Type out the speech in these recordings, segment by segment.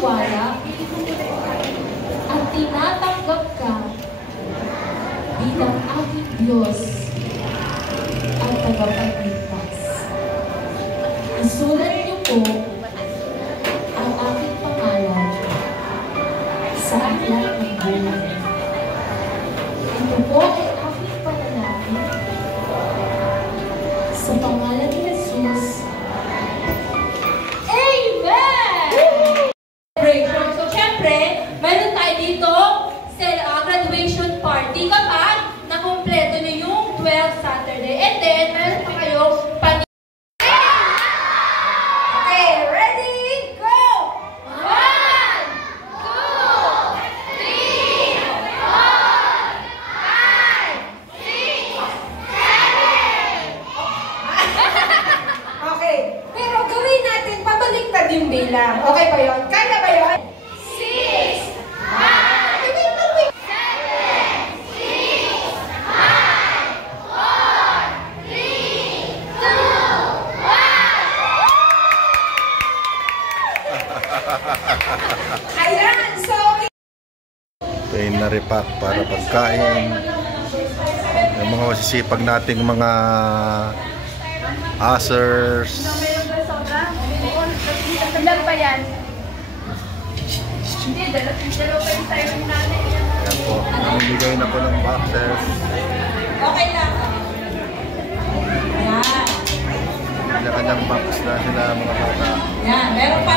magtitiwala at tinatanggap ka bilang aking Diyos at tagapagligtas. Isulat niyo po ang aking pangalan sa aklat ng buhay. Ito po ay aking panalangin sa pangalan ni Jesus. Amen! So, syempre, mayroon tayo dito sa graduation party kapag nakumpleto nyo yung 12th Saturday. And then, meron pa kayong yung bilang. Okay ba yun? Kaya ba yun? 6, 5, 7, 6, 5, 4, 3, 2, 1. Ayan, so ito yung naripak para pagkain. Yung mga masisipag nating mga asers. ilan pa yan? Hindi, dalawa pa yung tayo ng nanay. Ayan po, namimigay na po ng boxes. Okay lang. Yan. Kanya-kanyang box na sila mga bata. Yan, meron pa.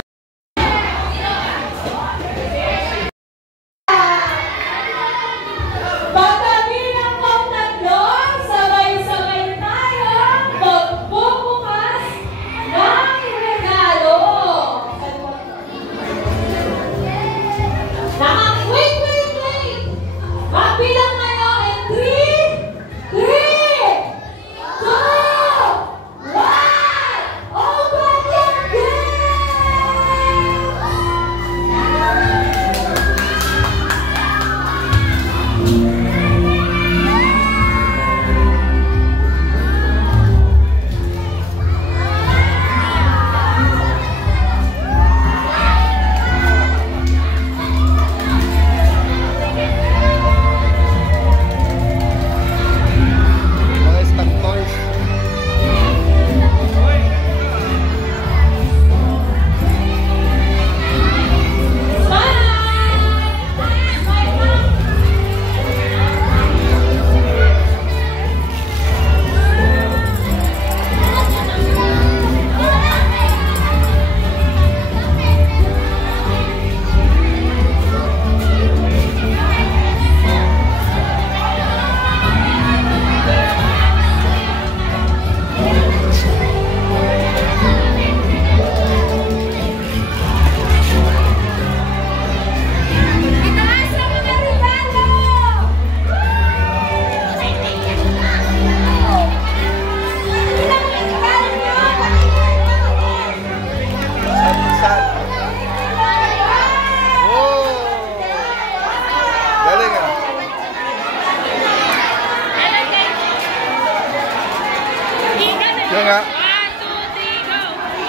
Siya nga.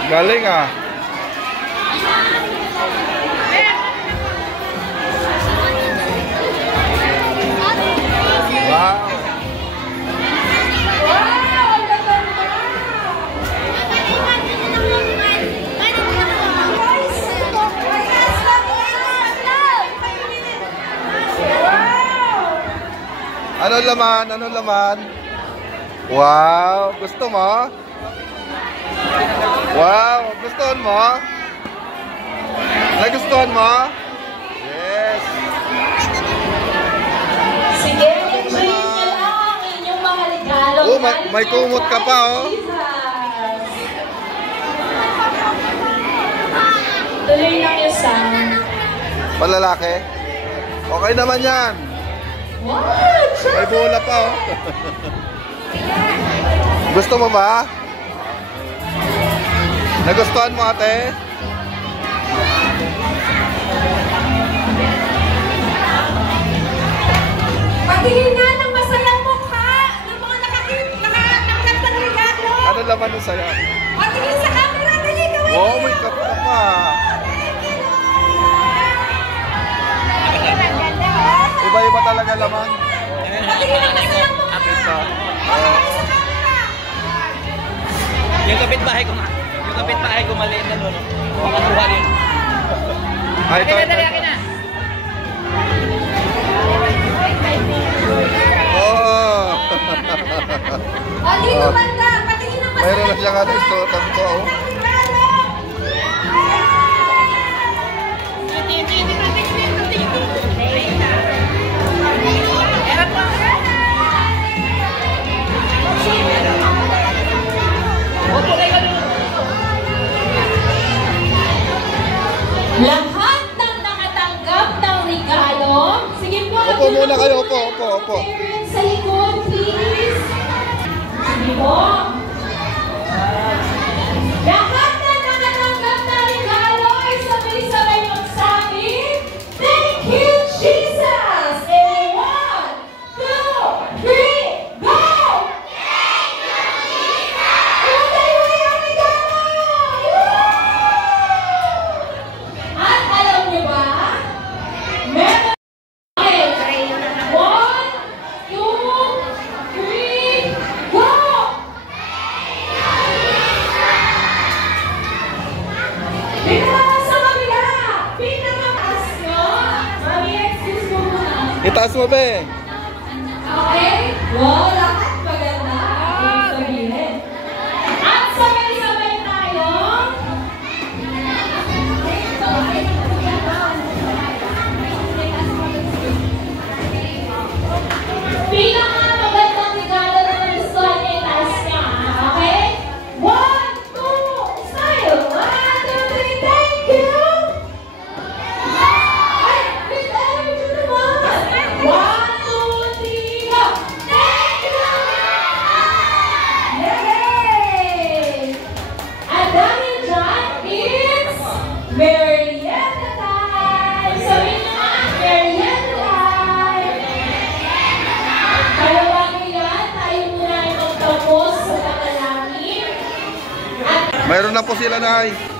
Galing ah. Wow. Ano laman? Ano laman? Wow! Gusto mo? Wow! Gustuhan mo? Nagustuhan mo? Yes! Sige, enjoy nyo lang ang inyong mga regalo. Oh, may kumot ka pa, oh. Tuloy lang yung sound. Palalaki? Okay naman yan. Wow! May bola pa, oh. Gusto mo ba? Nagustuhan mo, ate? Patingin nga ng masayang mukha ng mga nakatanggap ng regalo. Ano laman ng saya? Patingin sa camera, dali gawin. Oh, may cup ka pa. na laman. Patingin ang masarap mo nga. Sa camera. Yung kapitbahay ko maliit na doon. Makakuha din. Ay, ito. Oh! Dito banda. Patingin ang masarap. Mayroon na siyang ano, istotan ko. Oh. Lahat ng nakatanggap ng regalo. Sige po. Opo muna kayo, opo. Parents sa likod, please. Sige po. Lahat ng nakatanggap ng regalo ay sabay-sabay magsabi, "Thank you, Jesus!" And 1, 2, 3, go! Thank you, Jesus! Ilan tayo ay ang regalo? At alam niyo ba? Meron 1, 2, 3, go! Pinaka sa kabila! Pinaka-taas nyo! Mami, excuse mo muna. Itaas mo, be. Okay? Wow, lahat maganda. Ibig sabihin. At sabay-sabay tayo. Pinakamagandang regalo na nagustuhan niya, itaas niya. Okay? 1, 2, smile! 1, 2, 3, thank you! Ay, wait, medyo naman! 1, 2, 3, go! Thank you! Yay! At dahil dyan, it's merienda time! Sabihin nyo nga, merienda time! Kaya bago yan, tayo muna ay magtapos sa panalangin. Mayroon na po sila, Nay.